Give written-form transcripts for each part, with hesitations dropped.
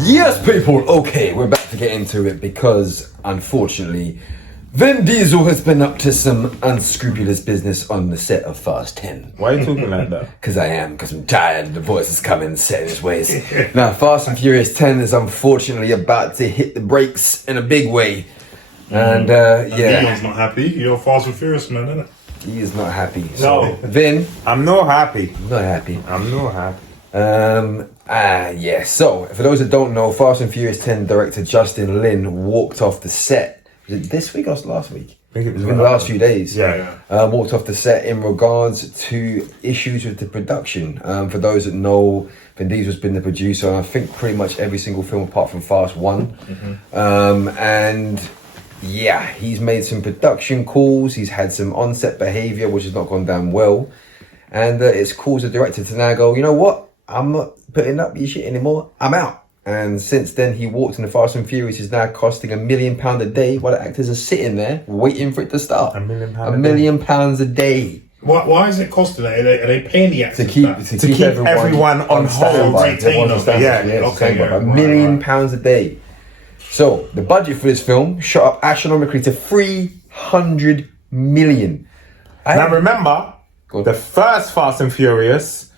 Yes, people. Okay, we're about to get into it because, unfortunately, Vin Diesel has been up to some unscrupulous business on the set of Fast 10. Why are you talking like that? Because I'm tired. The voice is coming, set in his ways. Now, Fast and Furious 10 is unfortunately about to hit the brakes in a big way. And, yeah. Leon's not happy. You're a Fast and Furious man, isn't it? He is not happy. No. Vin. I'm not happy. Not happy. I'm not happy. Yeah. So, for those that don't know, Fast and Furious 10 director Justin Lin walked off the set. Was it this week or last week? I think it was in the last few days. Yeah. Walked off the set in regards to issues with the production. For those that know, Vin Diesel's been the producer on I think pretty much every single film apart from Fast 1. Mm-hmm. And yeah, he's made some production calls. He's had some on-set behaviour which has not gone down well. And it's caused the director to now go, you know what? I'm not putting up your shit anymore. I'm out. And since then, he walked in the Fast and Furious is now costing £1 million a day while the actors are sitting there waiting for it to start. £1 million £1 million a day. Why is it costing that? Are they paying the actors to keep everyone on hold. £1 million a day. So the budget for this film shot up astronomically to 300 million. Now remember, the first Fast and Furious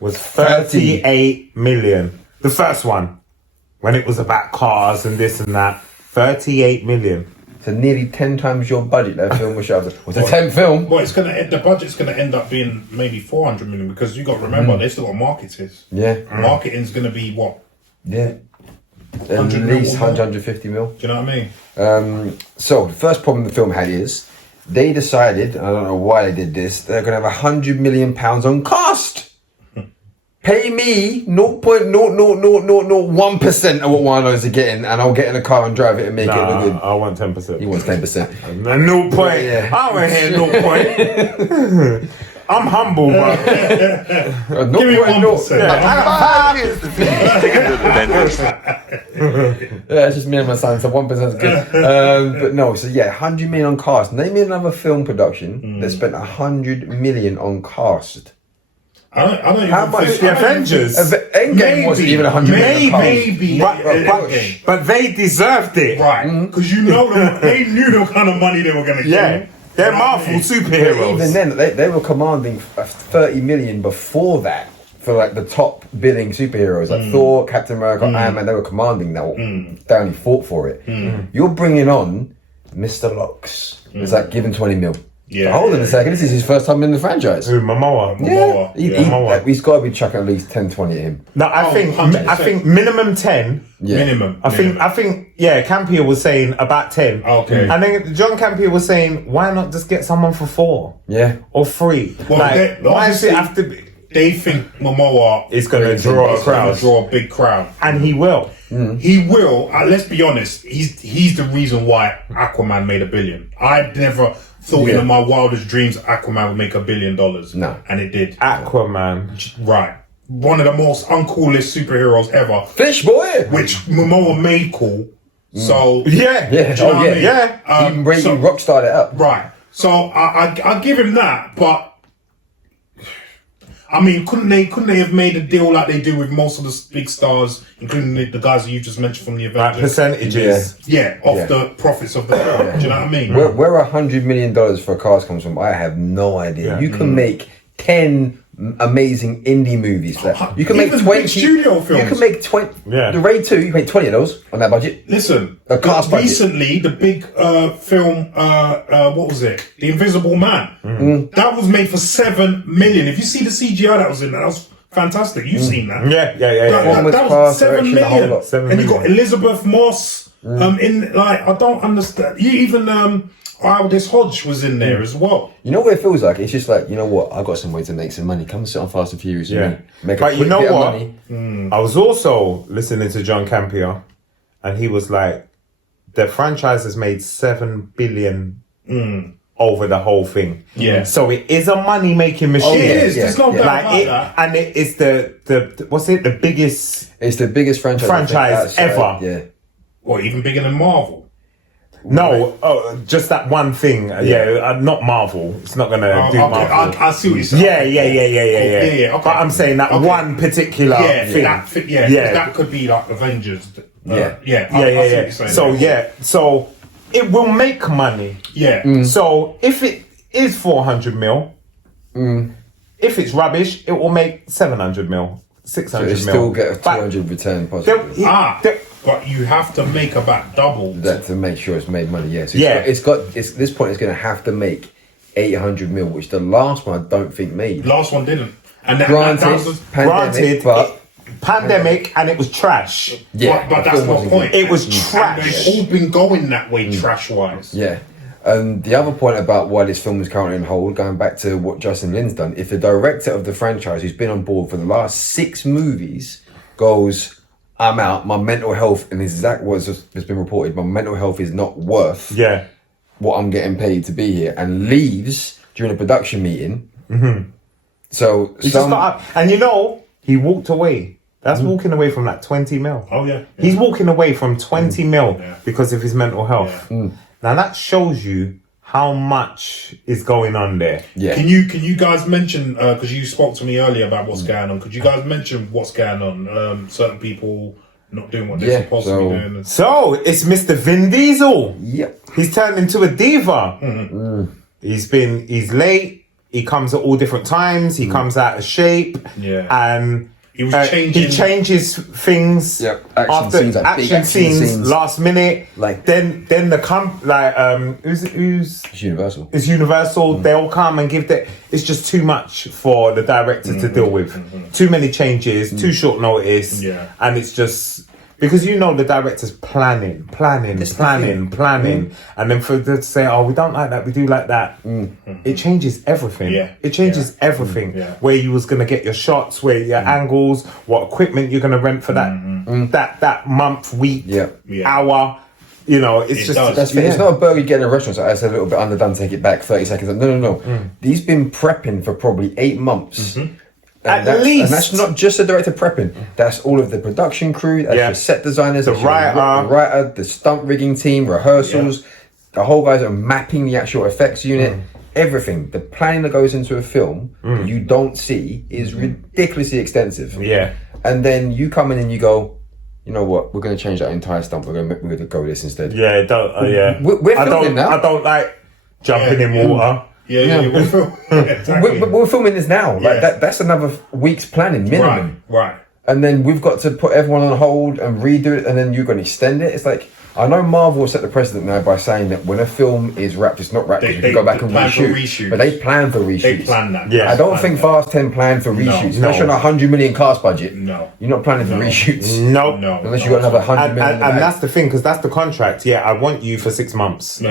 was 38 million. The first one. When it was about cars and this and that, 38 million. So nearly 10 times your budget that film was shot. It was a 10th film. Well, the budget's gonna end up being maybe 400 million because you got to remember they still got marketers. Yeah. Marketing's gonna be what? Yeah. At least 150 mil. Do you know what I mean? So the first problem the film had is they decided, I don't know why they did this, they're gonna have £100 million on cost. Pay me 0.00001% of what Wano's are getting, and I'll get in a car and drive it and make it look good. I want 10%. He wants 10%. No point. Yeah. I don't hear no point. I'm humble, bro. No Give me point, 1%. Yeah, it's just me and my son, so 1% is good. But no, so yeah, 100 million on cast. Name me another film production that spent 100 million on cast. I don't How even much? think The Avengers. Endgame wasn't even 100 million on cast. Maybe. But they deserved it. Right. Because you know they knew the kind of money they were going to Yeah. get. They're Marvel superheroes. But even then, they were commanding 30 million before that for like the top billing superheroes like Thor, Captain America, Iron Man. They were commanding that. They only fought for it. You're bringing on Mr. Locks. It's like giving 20 mil. Yeah. Hold on a second. This is his first time in the franchise. Who, Momoa? Momoa. He's got to be chucking at least 10, 20 at him. No, I think 100%. minimum 10. Yeah. Minimum. I think Campier was saying about 10. Okay. And then John Campier was saying, why not just get someone for 4? Yeah. Or 3? Well, Why does it have to be? They think Momoa Is going to draw a crowd. draw a big crowd. And he will. He will. Let's be honest. He's the reason why Aquaman made $1 billion. I never thought in my wildest dreams Aquaman would make $1 billion. No. And it did. Aquaman. Right. One of the most uncoolest superheroes ever. Fish boy! Which Momoa made cool. So Yeah. Yeah. Do you know what I mean? Yeah. Even Brady rock started up. Right. So I give him that, but I mean, couldn't they have made a deal like they do with most of the big stars, including the guys that you just mentioned from the Like Avengers? percentages. The profits of the film. Do you know what I mean? Where $100 million for a cast comes from, I have no idea. Yeah. You can make 10 amazing indie movies. You can make Even 20 big studio films. You can make 20. Yeah. The Raid 2, you can make 20 of those on that budget. Listen, A cast budget. recently the big film, what was it? The Invisible Man. That was made for $7 million. If you see the CGI that was in there, that was fantastic. You've seen that. Yeah. Performance, That was cast, $7 direction, the whole million. lot. $7 And you got million. Elizabeth Moss in, like, I don't understand. You even Aldous Hodge was in there as well. You know what it feels like? It's just like, you know what? I've got some way to make some money. Come sit on Fast and Furious with me. Make a But you quick know bit of what? money. I was also listening to John Campier, and he was like, the franchise has made $7 billion over the whole thing. Yeah. So it is a money making machine. It is. There's no doubt about Like that. and it is the what's it? The biggest It's the biggest franchise I think, outside. ever. Yeah. Or even bigger than Marvel. No, just that one thing. Not Marvel. It's not gonna do Marvel. I see what you're saying. Yeah. Okay. But I'm saying that one particular thing. That could be like Avengers. I see what you're saying. So it will make money. Yeah. So if it is 400 mil, if it's rubbish, it will make 700 mil, 600 So mil. still get a 200 return possibly. But you have to make about double That to make sure it's made money. Yeah. So this point it's going to have to make 800 mil, which the last one I don't think made. Last one didn't. And pandemic, and it was trash. Yeah, but that's my point. It was And trash. they've all been going that way, trash-wise. Yeah. The other point about why this film is currently on hold, going back to what Justin Lin's done, if the director of the franchise, who's been on board for the last 6 movies, goes, I'm out, my mental health, and this is exactly what has been reported, my mental health is not worth what I'm getting paid to be here, and leaves during a production meeting. So and you know, he walked away. That's walking away from like 20 mil. Oh, yeah. He's walking away from 20 mil because of his mental health. Now that shows you how much is going on there. Yeah. Can you guys mention, because you spoke to me earlier about what's going on, could you guys mention what's going on? Certain people not doing what they're supposed to be doing. So it's Mr. Vin Diesel. Yep. He's turned into a diva. He's late. He comes at all different times. He comes out of shape. Yeah. And he was changing. He changes things action scenes, last minute. Like then the who's it's Universal. It's Universal. They'll come and give that. It's just too much for the director to deal with. Too many changes. Too short notice. Yeah. And it's just. Because you know the director's planning, and then for them to say, "Oh, we don't like that, we do like that," it changes everything. Yeah, it changes everything. Where you was gonna get your shots, where your angles, what equipment you're gonna rent for that month, week, hour. You know, it's it's not a burger you get in a restaurant. So I said a little bit underdone. Take it back 30 seconds. No. He's been prepping for probably 8 months. At least. And that's not just the director prepping. That's all of the production crew, that's the set designers, the writer, the stunt rigging team, rehearsals. The whole guys are mapping the actual effects unit. Everything. The planning that goes into a film that you don't see is ridiculously extensive. Yeah. And then you come in and you go, you know what? We're going to change that entire stunt. We're going to go with this instead. Yeah. We're filming now. I don't like jumping in water. We're filming this now. Like that's another week's planning minimum. Right. And then we've got to put everyone on hold and redo it, and then you're going to extend it. It's like, I know Marvel will set the precedent now by saying that when a film is wrapped, it's not wrapped. You can go back and reshoot. But they plan for reshoots. They plan that. Yeah. I don't think Fast 10 planned for reshoots. Especially on a 100 million cast budget. No. You're not planning for reshoots. No. Unless you've got another 100 million. And that's the thing, because that's the contract. Yeah, I want you for 6 months.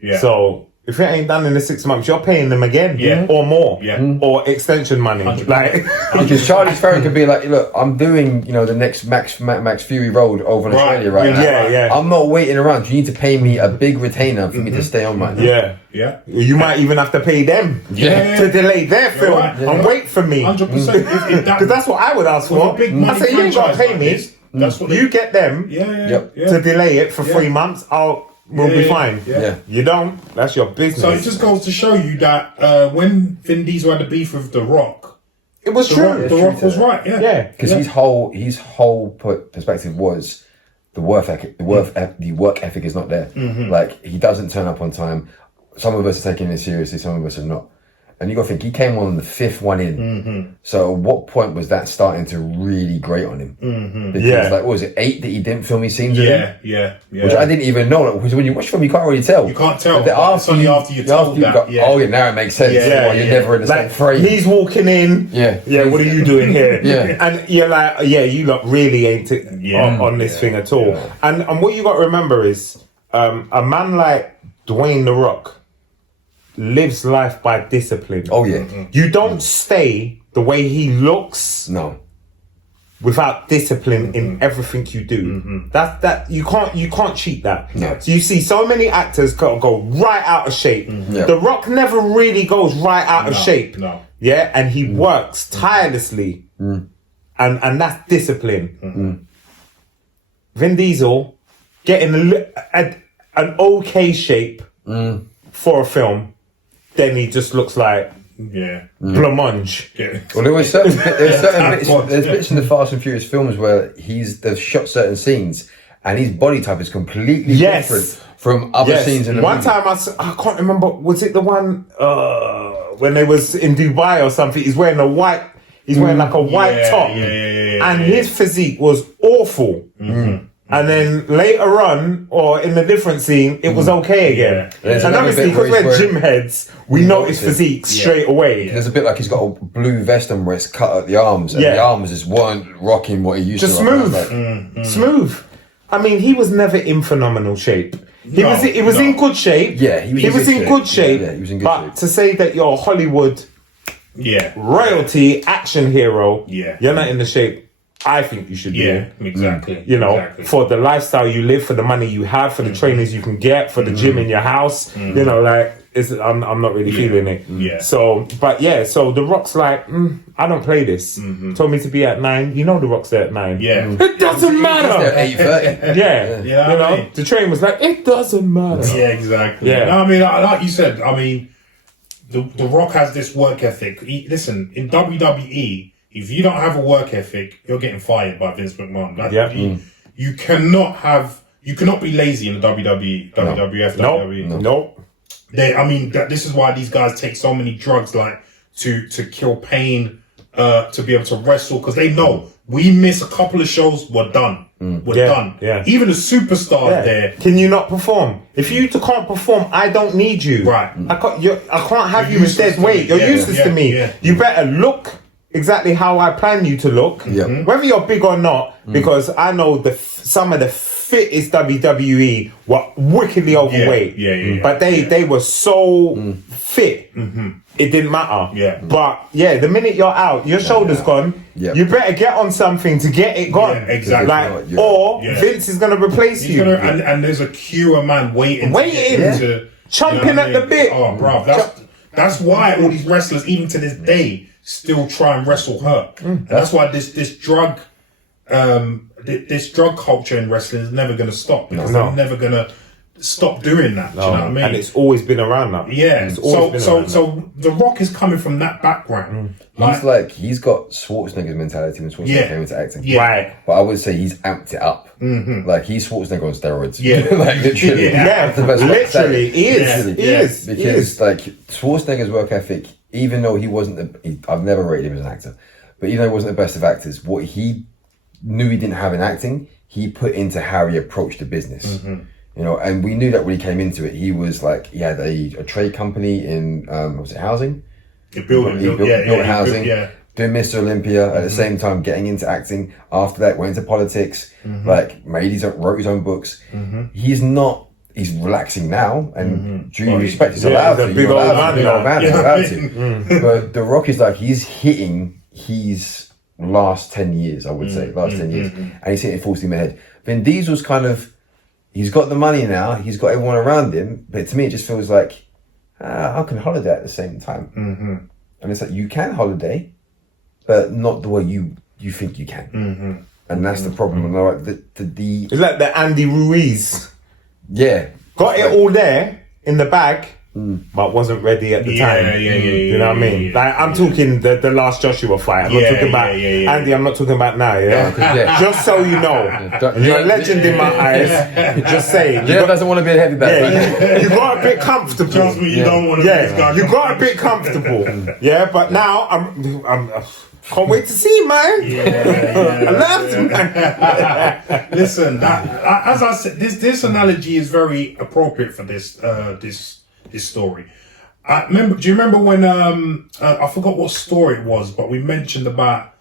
Yeah. So if it ain't done in the 6 months, you're paying them again, or more, or extension money. Like, because Charlie Theron could be like, look, I'm doing, the next Max Fury Road over in Australia right now. Yeah. I'm not waiting around. You need to pay me a big retainer for me to stay on right now. Yeah. You might even have to pay them to delay their film and wait for me. 100%. Because that's what I would ask for. I say, you ain't got to pay me. That's what you get them to delay it for 3 months. We'll be fine. You don't, that's your business. So it just goes to show you that when Vin Diesel had the beef with The Rock, it was true. The Rock was right. Because his whole perspective was the work ethic is not there. Like, he doesn't turn up on time. Some of us are taking it seriously, some of us are not. And you got to think, he came on the 5th one in. So at what point was that starting to really grate on him? Because what was it, 8 that he didn't film his scenes with him? Which I didn't even know. Because when you watch film, you can't really tell. You can't tell. It's only after you told that. Oh, now it makes sense. You're never in the same frame. He's walking in. What are you doing here? And you're like, you lot really ain't on this thing at all. And what you got to remember is, a man like Dwayne The Rock lives life by discipline. Oh yeah. You don't stay the way he looks. No. Without discipline in everything you do. That you can't cheat that. No. So you see so many actors go right out of shape. The Rock never really goes right out of shape. No. Yeah, and he works tirelessly. And that's discipline. Vin Diesel getting an okay shape for a film, then he just looks like blancmange. Yeah. Well, there was certain there's bits in the Fast and Furious films where they've shot certain scenes and his body type is completely different from other scenes in the one movie. time I can't remember, was it the one when they was in Dubai or something? He's wearing like a white top, and his physique was awful. And then later on, or in a different scene, it was okay again. There's And another obviously, bit where because we're he's gym heads, we notice physique straight away. There's a bit like he's got a blue vest on where it's cut at the arms, and the arms just weren't rocking what he used Just to. smooth, smooth. I mean, he was never in phenomenal shape. He was in good shape. Yeah, he was in good shape. Yeah, he was in good but shape. to say that you're a Hollywood royalty action hero, you're not in the shape I think you should be in. Exactly. You know, for the lifestyle you live, for the money you have, for the trainers you can get, for the gym in your house. You know, like I'm not really feeling it. Yeah. So, but so The Rock's like, I don't play this. Told me to be at 9. You know The Rock's there at 9. Yeah. It doesn't matter. 8:30. Yeah. You know, the train was like, it doesn't matter. Yeah, exactly. Yeah. No, I mean, like you said, I mean, the Rock has this work ethic. Listen, in WWE, if you don't have a work ethic, you're getting fired by Vince McMahon. Like, you cannot be lazy in the WWE, WWF, WWE. Nope. This is why these guys take so many drugs, like to kill pain, to be able to wrestle, because they know we miss a couple of shows, we're done. We're done. Yeah. Even the superstars there. Can you not perform? If you can't perform, I don't need you. Right. I can't have You're you instead. useless to Wait, me. you're Yeah, useless to me. yeah. You better look exactly how I plan you to look. Whether you're big or not, because I know some of the fittest WWE were wickedly overweight. Yeah. But they were so fit, it didn't matter. Yeah. But the minute you're out, your shoulder's gone. Yeah. You better get on something to get it gone. Yeah, exactly. Yeah. Or Vince is gonna replace you. And there's a queue of man waiting to chomping at the bit. Oh, bro, that's why all these wrestlers, even to this day, still try and wrestle hurt. And that's why this drug culture in wrestling is never going to stop, because they're never going to stop doing that. Do you know what I mean? And it's always been around that. Yeah. So The Rock is coming from that background. He's got Schwarzenegger's mentality when Schwarzenegger came into acting. Yeah. Right. But I would say he's amped it up. Like he's Schwarzenegger on steroids. Yeah. Like literally. Yeah. That's the best way to say Literally, it. he is. He is. Because like Schwarzenegger's work ethic, even though he wasn't I've never rated him as an actor, but even though he wasn't the best of actors, what he knew he didn't have in acting, he put into how he approached the business. You know, and we knew that when he came into it, he was like, he had a trade company in housing. He built housing. Doing Mr. Olympia at the same time, getting into acting. After that, went into politics. Like wrote his own books. He's relaxing now, and due respect, he's allowed to. Big old man. But The Rock is like, he's hitting his last 10 years, I would say, and he's hitting full steam ahead. Vin Diesel's kind of, he's got the money now, he's got everyone around him, but to me it just feels like, how can holiday at the same time? And it's like, you can holiday, but not the way you think you can. And that's the problem. Like It's like the Andy Ruiz. Yeah. Got it all there in the bag, but wasn't ready at the time. You know what I mean? Like, I'm talking the last Joshua fight. I'm not talking about Andy, I'm not talking about now, Just so you know. You're a legend in my eyes. Just saying. Jeff doesn't want to be a heavy bag. You got a bit comfortable. Trust me, you don't want to be this guy. You got a bit comfortable. But now I'm can't wait to see, man. I love you, man. Listen, as I said, this analogy is very appropriate for this story. Do you remember when I forgot what story it was, but we mentioned about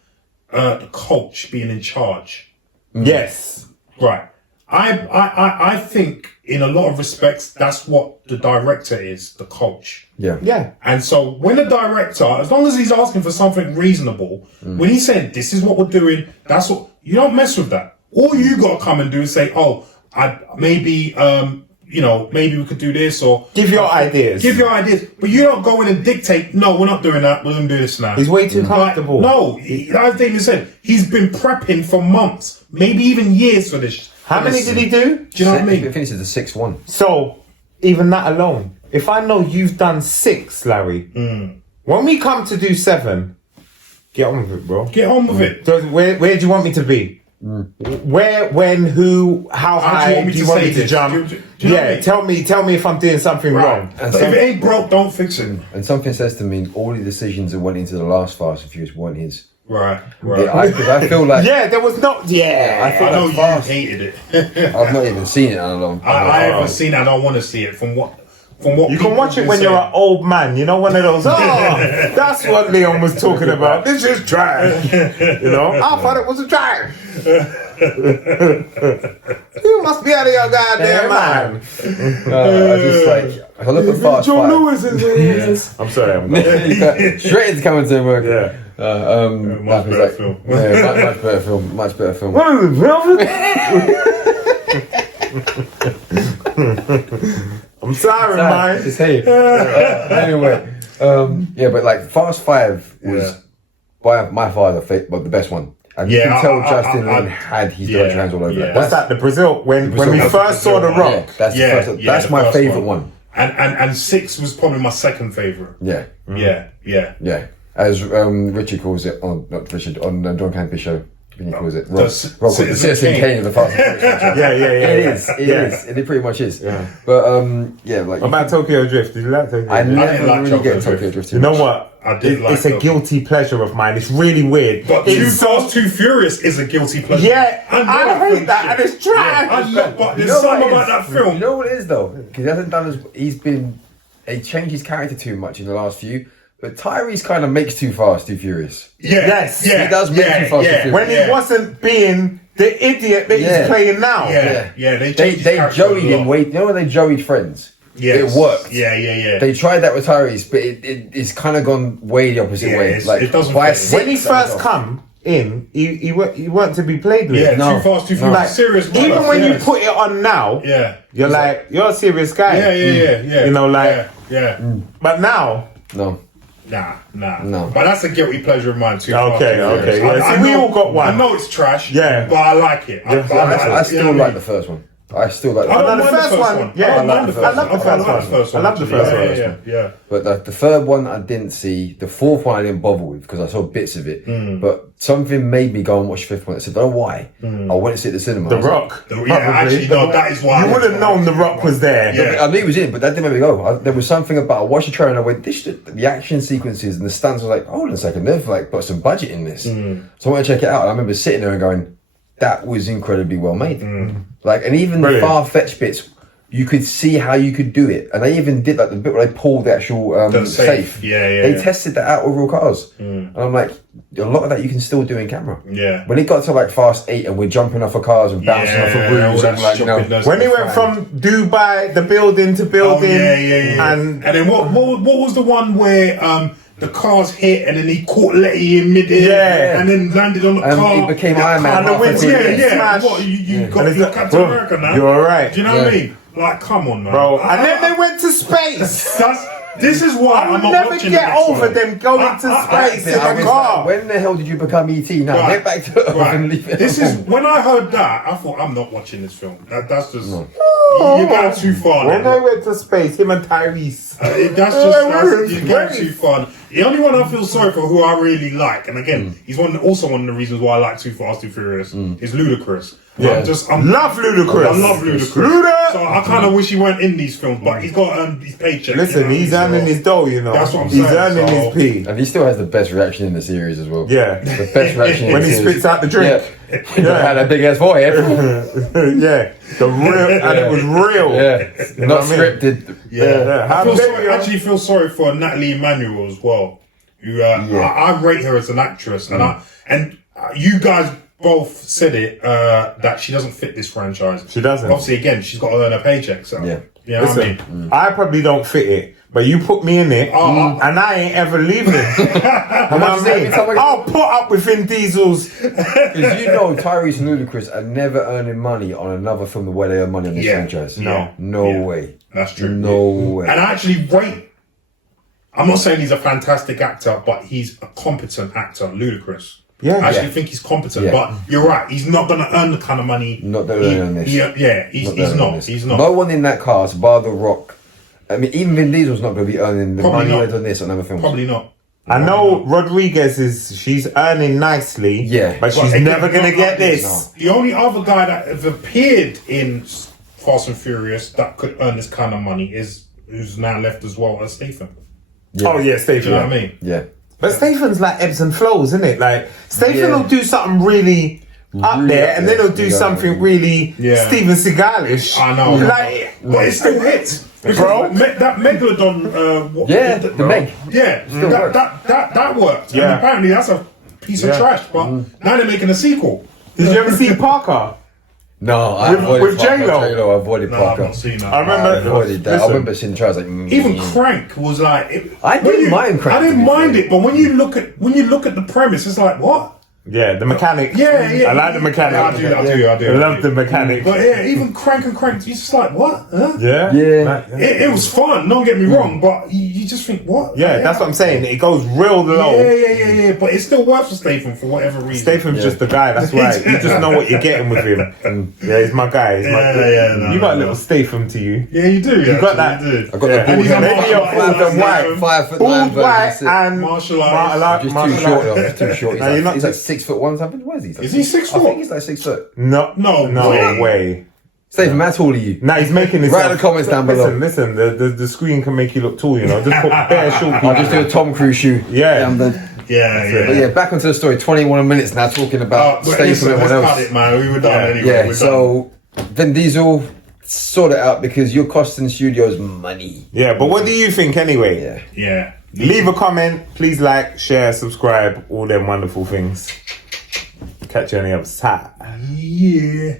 the coach being in charge? Yes. Right. I think in a lot of respects that's what the director is, the coach. Yeah. And so when a director, as long as he's asking for something reasonable, when he said this is what we're doing, that's what, you don't mess with that. All you gotta come and do is say, maybe we could do this, or give your ideas. But you don't go in and dictate, no, we're not doing that, we're gonna do this now. He's way too comfortable. No, as Damien said, he's been prepping for months, maybe even years for this. How many did he do? Do you know what I mean? I think this is the sixth one. So, even that alone, if I know you've done 6, Larry, when we come to do 7, get on with it, bro. Get on with it. So where do you want me to be? Where, when, who, how high do you want me to jump? Do you know what I mean? tell me if I'm doing something wrong. And if it ain't broke, don't fix it. And something says to me, all the decisions that went into the last Fast and Furious weren't his. Right. Because I feel like Yeah, there was not. Yeah, I feel I know like you Fast. hated it. I've not even seen it in a long time. I haven't seen it. I don't want to see it. From what you can watch it when you're an old man. You know, one of those. Oh, that's what Leon was talking about. This is trash. You know, I thought it was a trash. You must be out of your goddamn mind. I just like I look at Fast John 5. Lewis is. I'm sorry. I'm Straight into coming to work. Yeah. much better film. Yeah, much better film. Much better film. What is it, I'm sorry, man. Just hey. Anyway, yeah, but like Fast 5 was by my father, but the best one. And you can tell Justin Lin had his direct hands all over it. What's that? The Brazil when we first saw The Rock. That's the first. That's my favorite one. And 6 was probably my second favorite. Yeah. Yeah. As Richard calls it on not Richard on John Campbell's show. He calls it Rock, Citizen Kane of the Fast and Furious. Yeah. It is. It pretty much is. Yeah. But like what about Tokyo Drift? Did you like Tokyo Drift? I never didn't like really get Tokyo Tokyo Drift. You know what? I did like it's a guilty pleasure of mine. It's really weird. But Too Fast, Too Furious is a guilty pleasure. Yeah, I hate that, and it's trash. But there's something about that film. You know what it is though? Because he hasn't done as he changed his character too much in the last few. But Tyrese kind of makes Too Fast, Too Furious. Yes. He does make Too Fast, Too Furious. When he wasn't being the idiot that he's playing now. They Joeyed him. You know when they Joeyed Friends? Yes. It worked. Yeah. They tried that with Tyrese, but it's kind of gone way the opposite way. Like it doesn't When he first come in, he weren't to be played with. Yeah, Too Fast, Too Furious. Like, Serious. Even when you put it on now, you're like, you're a serious guy. Yeah. You know, like, But now, no. Nah. No. But that's a guilty pleasure of mine too. Okay. I See, we know, all got one. I know it's trash. Yeah. But I like it. I still like the first one. I still like I love don't the mind first one. Yeah, I love the first one. I love the first one. Yeah. But the third one I didn't see. The fourth one I didn't bother with because I saw bits of it. But something made me go and watch the fifth one. I said, I don't know why. I went to see it at the cinema. The Rock. Actually, no, that is why. You would have known The Rock was there. Yeah. I knew he was in it, but that didn't make me go. There was something about I watched the trailer and I went, the action sequences and the stunts were like, hold on a second, they've like put some budget in this. So I went to check it out and I remember sitting there and going, that was incredibly well made. Like, and even the far-fetched bits, you could see how you could do it. And they even did like the bit where they pulled the actual safe. They tested that out with real cars. And I'm like, a lot of that you can still do in camera. Yeah. When it got to like Fast 8 and we're jumping off of cars and bouncing off of roofs and like, when he went from Dubai, the building to building. And then what was the one where the cars hit and then he caught Letty in midair and then landed on the car. He became Iron Man. And the wind Smash. What, you got your Captain America now? You're alright. Do you know what I mean? Like, come on, man. Bro, and then they went to space. This is why I'm not never watching get the next over one. them going to space in a car. When the hell did you become ET? Now get back to Earth and leave it. This is when I heard that, I thought I'm not watching this film. That's just you're going too far. When they went to space, him and Tyrese. You're going too far. The only one I feel sorry for, who I really like, and again, he's also one of the reasons why I like Too Fast, Too Furious, is Ludacris. Yeah. Love Ludacris. I love Ludacris. So I kind of wish he weren't in these films, but he's got to earn his paycheck. Listen, he's earning his dough, you know. That's what I'm saying. He's earning his pee. And he still has the best reaction in the series as well. Yeah. The best reaction when he spits out the drink. Had a big ass forehead. The real, and it was real. Yeah. Not scripted. I actually feel sorry for Natalie Emmanuel as well. Who I rate her as an actress, and you guys both said it that she doesn't fit this franchise. She doesn't. Obviously, again, she's got to earn her paycheck. So you know what I mean. I probably don't fit it, but you put me in it, and I ain't ever leaving. You know what I mean? I'll put up with Vin Diesel's. Because you know, Tyrese and Ludacris are never earning money on another film the way they earn money on this franchise. No way. That's true. No way. And I actually rate. I'm not saying he's a fantastic actor, but he's a competent actor, Ludacris. Yeah, I actually think he's competent. Yeah. But you're right. He's not going to earn the kind of money. Not that early on this. He's not. No one in that cast, bar The Rock. I mean, even Vin Diesel's not going to be earning the Probably money not. he earned on this on other films. Probably not. I know Rodriguez she's earning nicely. Yeah. But she's again, never going to not get like this. The only other guy that have appeared in Fast and Furious that could earn this kind of money is who's now left as well as Statham. Yeah. Oh, yeah, Statham. Do you know what I mean? Yeah. But Statham's like ebbs and flows, isn't it? Like, Statham Yeah. will do something really up Really there, up and then there. he'll do Yeah. something really Yeah. Steven Seagal-ish. I know. Like, But it still hits. Bro. That Megalodon. Yeah, the Meg. Yeah, worked. that worked. Yeah. And apparently that's a piece of Yeah. trash. But now they're making a sequel. Did you ever see Parker? No, I With- avoided with Parker. J-Lo? J-Lo, I avoided No, I've Parker. not seen that. I I remember. avoided that. I Listen, remember seeing the trailer, I was like, Even Crank was like. I didn't mind Crank, I didn't to be mind fair. it, but when you look at the premise, it's like what? yeah, the mechanic. Yeah, yeah. I like the mechanic. Yeah, I do. I love the mechanic. But yeah, even Crank, you're just like what? Huh? Yeah? Yeah. Like, It was fun. Don't get me wrong, but you just think what? yeah, that's what I'm saying. It goes real low. Yeah. But it still works for Statham for whatever reason. Statham's just the guy, that's right. You just know what you're getting with him. And yeah, he's my guy. You got a little Statham to you. Yeah, you do. You got that. You do. I got Yeah. the And he's a bald head. Maybe you're martial bald and white. 5'9" Bald, version, white, that's it. and Martial arts. Just martial too short arts. though. It's too short. He's, No, you're not he's like too- 6'1" something. What is he? Is he 6 I foot? think he's like 6 foot. No No way. way. Stephen, how tall are you? Now he's making this. Write in the comments down below. Listen. The screen can make you look tall. You know, just put bare short I'll people. just do a Tom Cruise shoe. Yeah. I'm done. Yeah. But yeah, back onto the story. 21 minutes now, talking about But Statham listen, and let's everyone cut else. it, man. We were done anyway. Yeah, We're done. so Vin Diesel, sort it out because you're costing studios money. Yeah, but what do you think anyway? Yeah. Yeah. Leave a comment. Please like, share, subscribe, all them wonderful things. Catch you on the other side. Yeah.